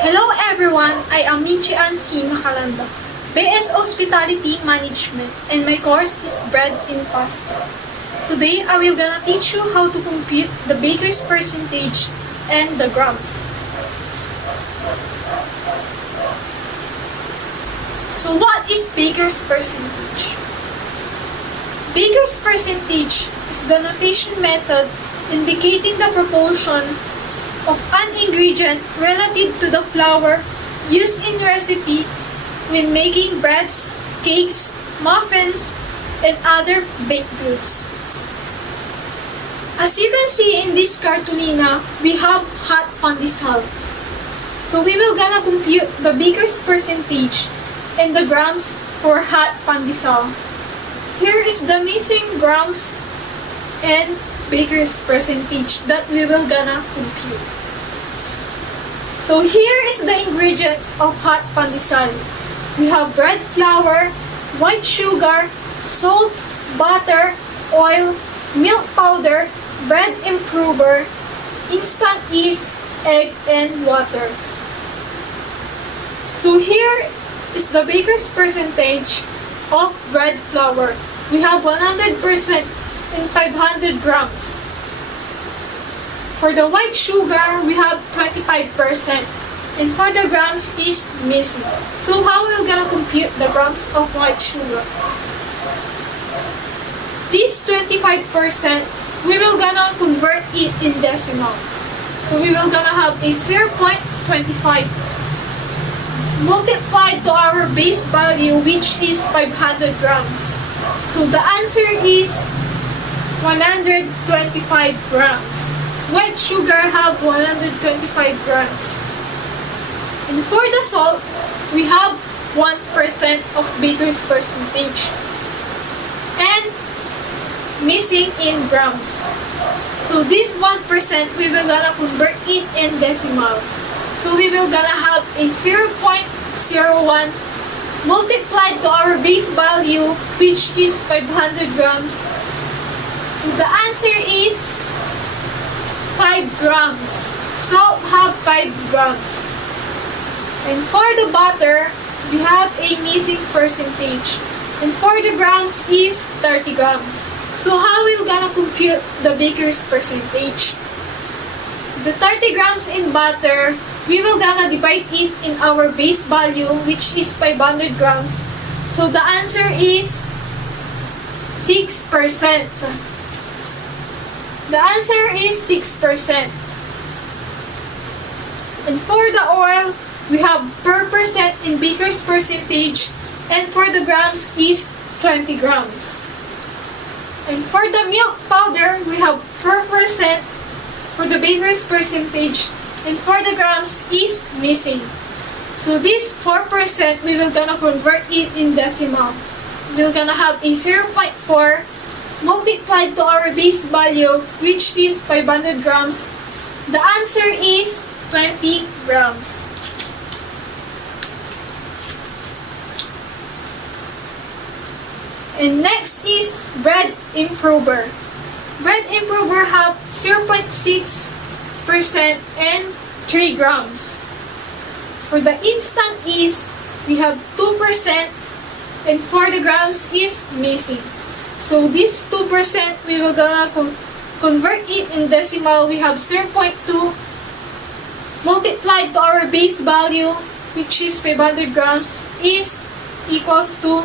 Hello everyone, I am Minchie Macalanda, BS Hospitality Management, and my course is Bread in Pastry. Today, I will gonna teach you how to compute the baker's percentage and the grams. So what is baker's percentage? Baker's percentage is the notation method indicating the proportion of an ingredient relative to the flour used in recipe when making breads, cakes, muffins, and other baked goods. As you can see in this cartolina, we have hot pandesal. So we will gonna compute the baker's percentage and the grams for hot pandesal. Here is the missing grams and baker's percentage that we will gonna compute. So here is the ingredients of hot pandesal. We have bread flour, white sugar, salt, butter, oil, milk powder, bread improver, instant yeast, egg, and water. So here is the baker's percentage of bread flour. We have 100% and 500 grams. For the white sugar, we have 25%. And for the grams is missing. So how we're gonna compute the grams of white sugar? This 25%, we will gonna convert it in decimal. So we will gonna have a 0.25 multiplied to our base value, which is 500 grams. So the answer is 125 grams. White sugar have 125 grams. And for the salt, we have 1% of baker's percentage. And missing in grams. So this 1%, we will gonna convert it in decimal. So we will gonna have a 0.01 multiplied to our base value, which is 500 grams. So the answer is 5 grams. Salt have 5 grams. And for the butter, we have a missing percentage. And for the grams is 30 grams. So how we're gonna compute the baker's percentage? The 30 grams in butter, we will gonna divide it in our base value, which is 500 grams. So the answer is 6%. The answer is 6%. And for the oil, we have per percent in baker's percentage, and for the grams is 20 grams. And for the milk powder, we have per percent for the baker's percentage, and for the grams is missing. So this 4%, we will gonna convert it in decimal. We're gonna have a 0.4 multiplied to our base value, which is 500 grams. The answer is 20 grams. And next is bread improver. Bread improver have 0.6% and 3 grams. For the instant yeast, we have 2%, and for the grams is missing. So this 2%, we will gonna convert it in decimal. We have 0.2 multiplied to our base value, which is 500 grams, is equals to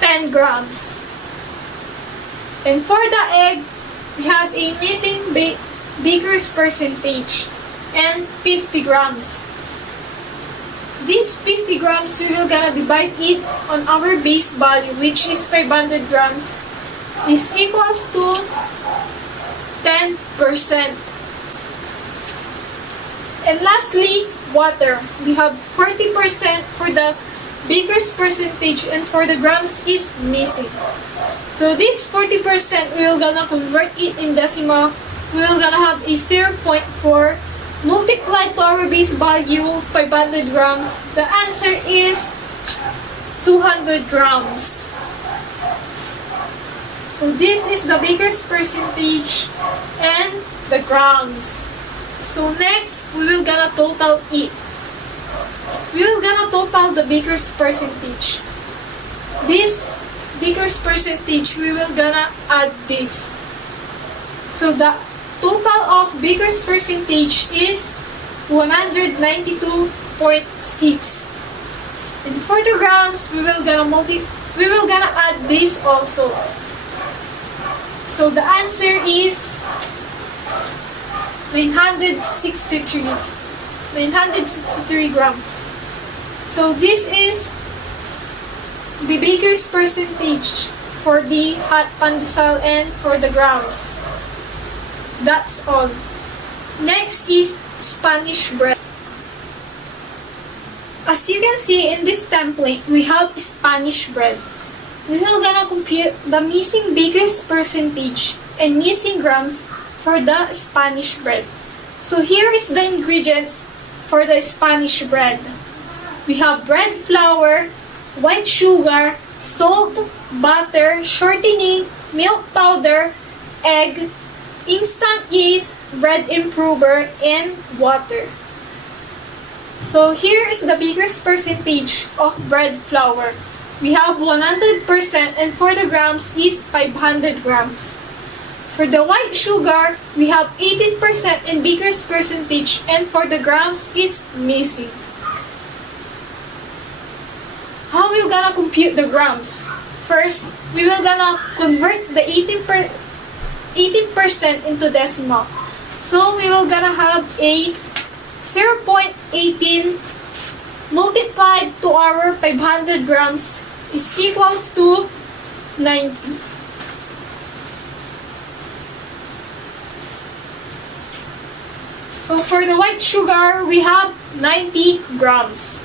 10 grams. And for the egg, we have a missing baker's percentage and 50 grams. This 50 grams, we will gonna divide it on our base value, which is 500 grams, is equals to 10%. And lastly, water. We have 40% for the baker's percentage, and for the grams is missing. So this 40%, we will gonna convert it in decimal. We will gonna have a 0.4 multiplied to our base value, 500 grams. The answer is 200 grams. So this is the baker's percentage and the grams. So next, we will gonna total it. we will gonna total the baker's percentage. This baker's percentage, we will gonna add this. So the total of baker's percentage is 192.6. And for the grams, we will gonna add this also. So the answer is 963 grams. So this is the baker's percentage for the hot pandesal and for the grams. That's all. Next is Spanish bread. As you can see in this template, we have Spanish bread. We will gonna compute the missing baker's percentage and missing grams for the Spanish bread. So here is the ingredients for the Spanish bread. We have bread flour, white sugar, salt, butter, shortening, milk powder, egg, instant yeast, bread improver, and water. So here is the baker's percentage of bread flour. We have 100% and for the grams is 500 grams. For the white sugar, we have 18% in baker's percentage and for the grams is missing. How we gonna compute the grams? First, we will gonna convert the 18% into decimal. So we will gonna have a 0.18 multiplied to our 500 grams is equals to 90. So for the white sugar, we have 90 grams.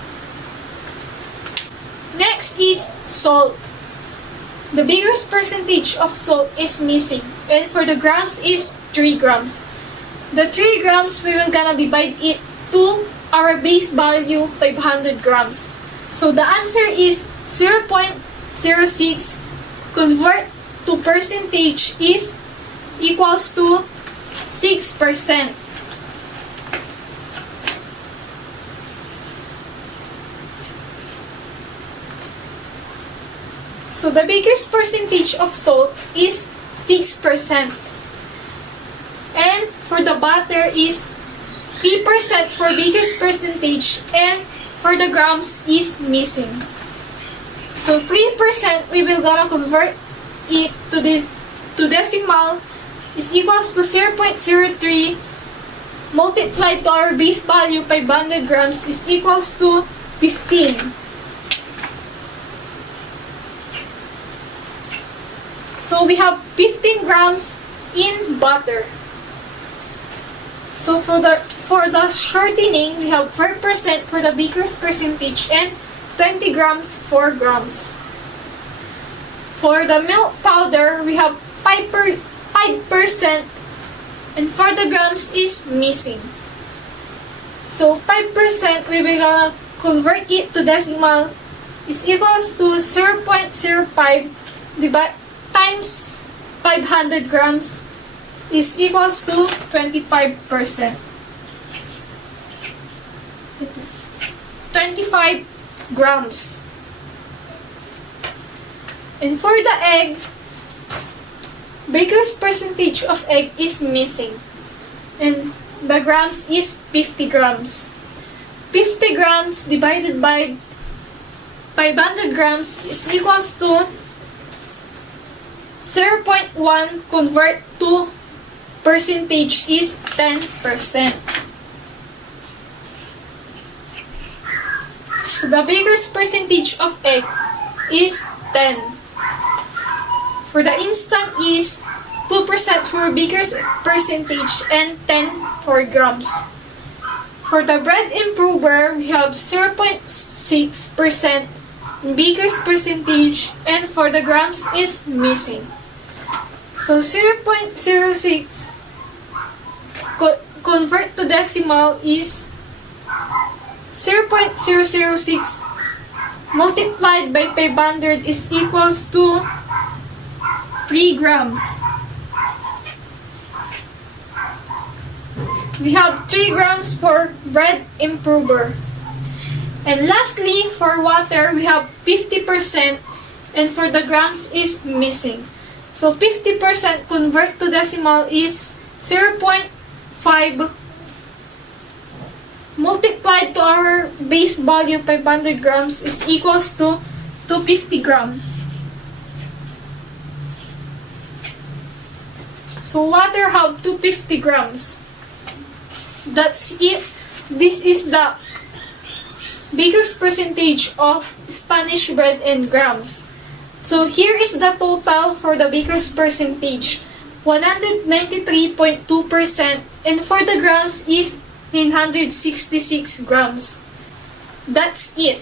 Next is salt. The biggest percentage of salt is missing, and for the grams is 3 grams. The 3 grams, we will gonna divide it to our base value 500 grams. So the answer is 0.06 convert to percentage is equals to 6%. So the baker's percentage of salt is 6%. And for the butter is 3% for baker's percentage and for the grams is missing. So 3% we will gonna convert it to this to decimal is equals to 0.03 multiplied to our base value 500 grams is equals to 15. So we have 15 grams in butter. So for the shortening, we have 4% for the baker's percentage and 20 grams 4 grams. For the milk powder, we have 5% and for the grams is missing. So 5% we will gonna convert it to decimal is equals to 0.05 times 500 grams is equals to 25%. 25 grams. And for the egg, baker's percentage of egg is missing. And the grams is 50 grams. 50 grams divided by 500 grams is equals to 0.1 convert to percentage is 10%. So the baker's percentage of egg is 10. For the instant is 2% for baker's percentage and 10 for grams. For the bread improver, we have 0.6% baker's percentage and for the grams is missing. So 0.06 convert to decimal is 0.006 multiplied by 500 is equals to 3 grams. We have 3 grams for bread improver. And lastly, for water, we have 50% and for the grams is missing. So 50% convert to decimal is 0.5 multiplied to our base volume 500 grams is equals to 250 grams. So water have 250 grams. That's it. This is the baker's percentage of Spanish bread in grams. So here is the total for the baker's percentage. 193.2% and for the grams is 966 grams. That's it.